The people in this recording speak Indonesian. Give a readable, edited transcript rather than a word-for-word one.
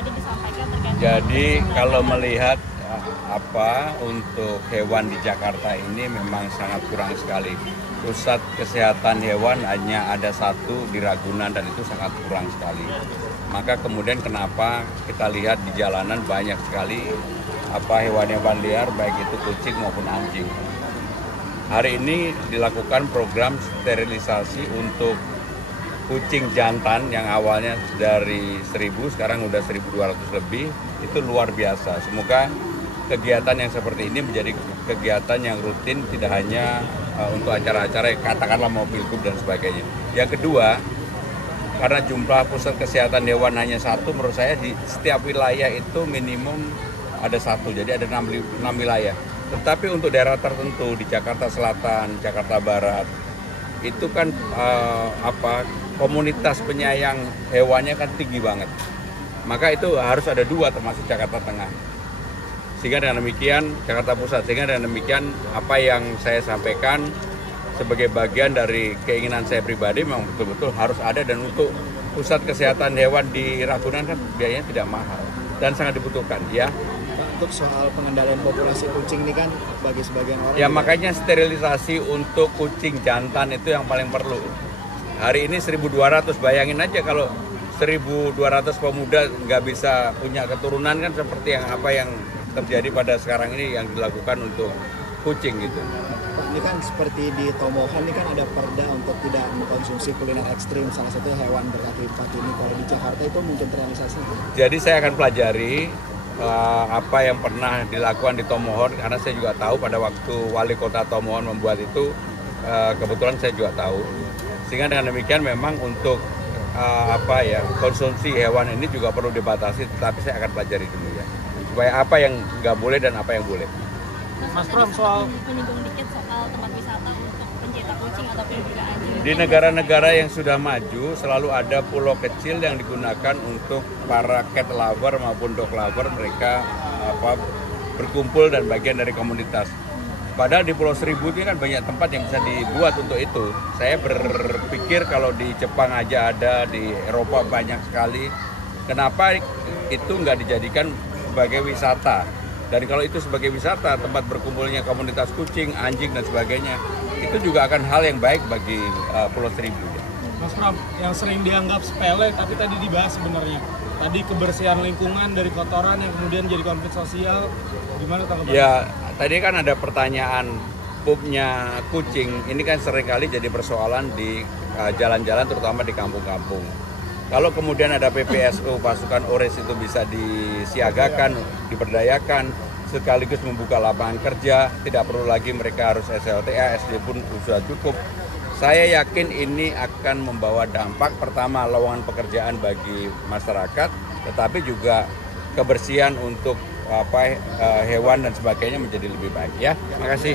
tadi disampaikan terkait. Jadi kalau melihat untuk hewan di Jakarta ini memang sangat kurang sekali. Pusat kesehatan hewan hanya ada satu di Ragunan dan itu sangat kurang sekali. Maka kemudian kenapa kita lihat di jalanan banyak sekali hewan-hewan liar baik itu kucing maupun anjing. Hari ini dilakukan program sterilisasi untuk kucing jantan yang awalnya dari 1.000 sekarang udah 1.200 lebih, itu luar biasa. Semoga kegiatan yang seperti ini menjadi kegiatan yang rutin, tidak hanya untuk acara-acara katakanlah mau pilgub dan sebagainya. Yang kedua, karena jumlah pusat kesehatan hewan hanya satu, menurut saya di setiap wilayah itu minimum ada satu, jadi ada 6 wilayah. Tetapi untuk daerah tertentu di Jakarta Selatan, Jakarta Barat, itu kan komunitas penyayang hewannya kan tinggi banget. Maka itu harus ada 2 termasuk Jakarta Tengah. Sehingga dengan demikian Jakarta Pusat, sehingga dengan demikian apa yang saya sampaikan sebagai bagian dari keinginan saya pribadi memang betul-betul harus ada, dan untuk pusat kesehatan hewan di Ragunan kan biayanya tidak mahal dan sangat dibutuhkan ya. Untuk soal pengendalian populasi kucing ini kan bagi sebagian orang ya makanya sterilisasi untuk kucing jantan itu yang paling perlu. Hari ini 1.200, bayangin aja kalau 1.200 pemuda nggak bisa punya keturunan kan seperti yang terjadi pada sekarang ini yang dilakukan untuk kucing gitu. Ini kan seperti di Tomohon ini kan ada perda untuk tidak mengkonsumsi kuliner ekstrim, salah satu hewan berkaki 4 ini. Kalau di Jakarta itu mungkin terrealisasi. Jadi saya akan pelajari apa yang pernah dilakukan di Tomohon, karena saya juga tahu pada waktu wali kota Tomohon membuat itu, kebetulan saya juga tahu. Sehingga dengan demikian memang untuk konsumsi hewan ini juga perlu dibatasi, tetapi saya akan pelajari dulu ya, supaya apa yang nggak boleh dan apa yang boleh. Mas Pram, soal menyinggung dikit soal tempat wisata untuk pencinta kucing ataupun juga anjing. Di negara-negara yang sudah maju selalu ada pulau kecil yang digunakan untuk para cat lover maupun dog lover, mereka berkumpul dan bagian dari komunitas. Padahal di Pulau Seribu ini kan banyak tempat yang bisa dibuat untuk itu. Saya berpikir kalau di Jepang aja ada, di Eropa banyak sekali. Kenapa itu nggak dijadikan sebagai wisata? Dan kalau itu sebagai wisata, tempat berkumpulnya komunitas kucing, anjing, dan sebagainya, itu juga akan hal yang baik bagi Pulau Seribu. Mas Pram, yang sering dianggap sepele tapi tadi dibahas sebenarnya. Tadi kebersihan lingkungan dari kotoran yang kemudian jadi konflik sosial, gimana tanggapannya? Ya, tadi kan ada pertanyaan pupnya kucing, ini kan seringkali jadi persoalan di jalan-jalan terutama di kampung-kampung. Kalau kemudian ada PPSU, pasukan ORES itu bisa disiagakan, diberdayakan, sekaligus membuka lapangan kerja, tidak perlu lagi mereka harus SLTA, SD pun sudah cukup. Saya yakin ini akan membawa dampak, pertama lowongan pekerjaan bagi masyarakat, tetapi juga kebersihan untuk hewan dan sebagainya menjadi lebih baik ya. Terima kasih.